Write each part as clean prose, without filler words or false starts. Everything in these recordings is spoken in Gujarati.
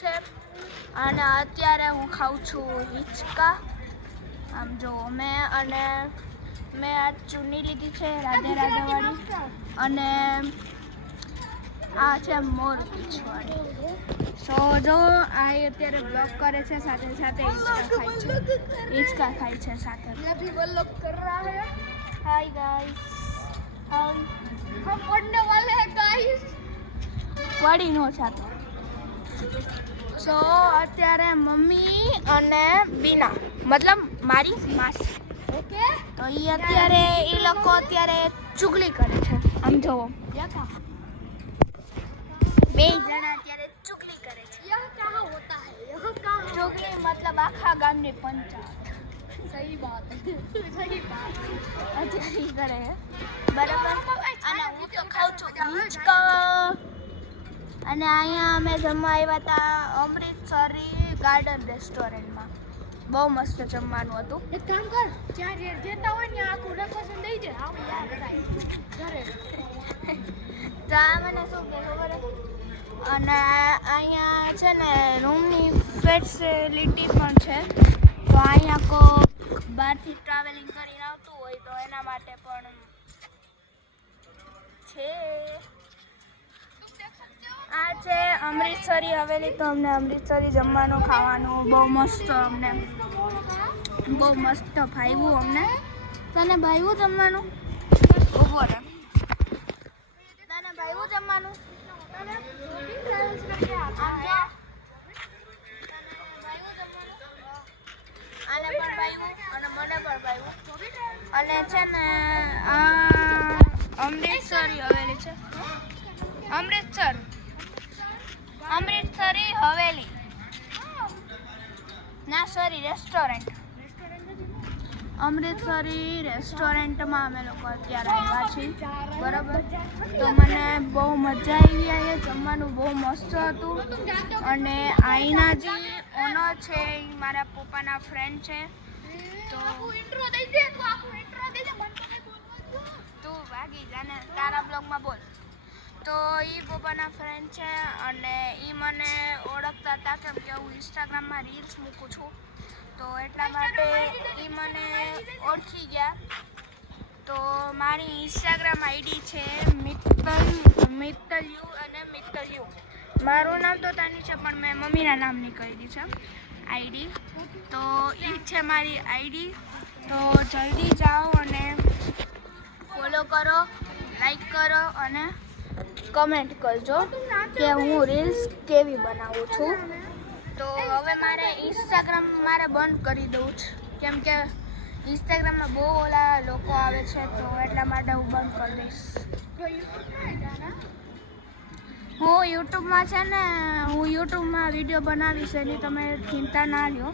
છે અને અત્યારે હું ખાઉં છું હિંચકા. આમ જો મેં આ ચૂની લીધી છે રાધે રાધેવાળી અને આ છે મોર પીછવાળી. સો જો આ અત્યારે બ્લોગ કરે છે, સાથે સાથે હિંચકા ખાય છે સાથે. हाय गाइस, हम पढ़ने वाले हैं गाइस. पढ़ी नो छातो. સો અત્યારે મમ્મી અને બીના મતલબ મારી માસી ઓકે તો એ લોકો અત્યારે ચુગલી કરે છે. આમ જોવો બે જણા અત્યારે ચુગલી કરે છે. યહ કહા હોતા હૈ, યહ કહા ચુગલી મતલબ આખા ગામની પંચાયત. सही बात है, सही बात અત્યારે કરે બરાબર. અને હું તો ખાઉં છું હિંચકા. અને અહીંયા અમે જમવા આવ્યા હતા અમૃતસરી ગાર્ડન રેસ્ટોરન્ટમાં. બહુ મસ્ત જમવાનું હતું. એક કામ કર, જ્યાં જતા હોય ને આખું લોકેશન દઈ દે. આમ યાદ થાય ઘરે તો આ મને શું કે ખબર. અને અહીંયા છે ને રૂમની ફેસિલિટી પણ છે. તો અહીંયા કોઈ બહારથી ટ્રાવેલિંગ કરીને આવતું હોય તો એના માટે પણ છે. આ છે અમૃતસરી હવેલી. તો અમને અમૃતસરી જમવાનું ખાવાનું બહુ મસ્ત ભાવ્યું અમને. તને ભાવ્યું જમવાનું? ઉભો રહે. તને ભાવ્યું જમવાનું? આને પણ ભાવ્યું અને મને પણ ભાવ્યું. અને છે ને આ અમૃતસરી હવેલી છે. અમૃતસરી હવેલી ના સોરી રેસ્ટોરન્ટ. અમૃતસરી રેસ્ટોરન્ટમાં અમે લોકો અત્યારે આવ્યા છીએ બરાબર. તો મને બહુ મજા આવી. અહીંયા જમવાનું બહુ મસ્ત હતું. અને અહીંના જે ઓનર છે એ મારા પપ્પાના ફ્રેન્ડ છે. તો તું ભાગી જાને તારા બ્લોગમાં બોલ. તો એ પપ્પાના ફ્રેન્ડ છે અને એ મને ઓળખતા હતા કેમ કે હું ઇન્સ્ટાગ્રામમાં રીલ્સ મૂકું છું. તો એટલા માટે એ મને ઓળખી ગયા. તો મારી ઇન્સ્ટાગ્રામ આઈડી છે મિત્તલ યુ અને મિત્તલ યુ. મારું નામ તો તાની છે પણ મેં મમ્મીના નામની કરી છે આઈડી. તો એ છે મારી આઈડી. તો જલ્દી જાઓ અને ફોલો કરો, લાઈક કરો અને કમેન્ટ કરજો કે હું રીલ્સ કેવી બનાવું છું. તો હવે મારે ઇન્સ્ટાગ્રામ બંધ કરી દઉં છું કેમ કે ઇન્સ્ટાગ્રામમાં બહુ ઓલા લોકો આવે છે. તો એટલા માટે હું બંધ કરી દઈશ. હું યુટ્યુબમાં વિડીયો બનાવીશ એની તમે ચિંતા ના લ્યો.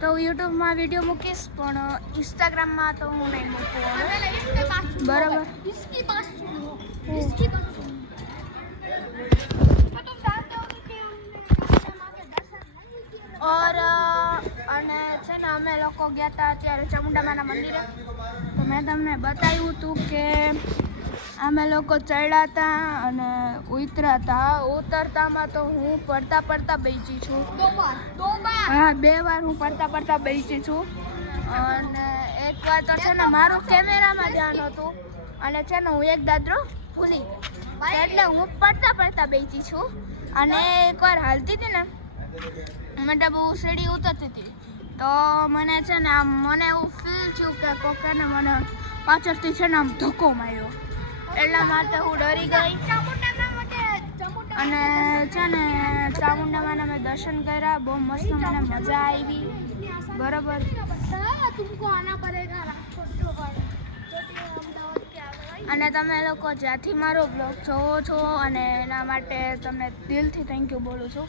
તો હું યુટ્યુબમાં વિડીયો મૂકીશ પણ ઇન્સ્ટાગ્રામમાં તો હું નહીં મૂકું બરાબર. અને છે ને અમે લોકો ગયા હતા અત્યારે ચામુંડામાના મંદિરે. તો મેં તમને બતાવ્યું હતું કે અમે લોકો ચડ્યા હતા અને ઉતર્યા હતા. ઉતરતામાં તો હું પડતા બેસી છું. હા 2 વાર હું પડતા બેસી છું. અને એક વાર તો છે ને મારું કેમેરામાં ધ્યાન હતું અને છે ને હું એક દાદરો ભૂલી ગઈ એટલે હું પડતા બેસી છું. અને એકવાર હાલતી હતી ને મતલબ હું સીડી ઉતરતી હતી તો મને છે ને આમ મને એવું ફીલ થયું કે કોકે ને મને પાછળથી છે ને આમ ધક્કો માર્યો. એટલા માટે હું ડરી ગઈ. અને છે ને ચામુંડામાના મેં દર્શન કર્યા. બહુ મસ્ત મને મજા આવી બરાબર. અને તમે લોકો જ્યાંથી મારો બ્લોગ જોવો છો અને એના માટે તમને દિલથી થેન્ક યુ બોલું છું.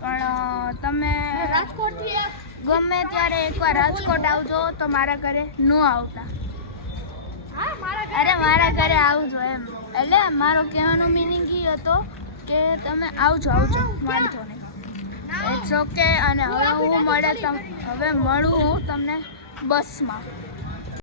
પણ તમે રાજકોટથી ગમે ત્યારે એકવાર રાજકોટ આવજો તો મારા ઘરે ન આવતા. અરે મારા ઘરે આવજો એમ. એટલે મારો કહેવાનો મિનિંગ એ હતો કે તમે આવજો વાંધો નહીં. It's okay. અને હવે મળું હું તમને બસમાં.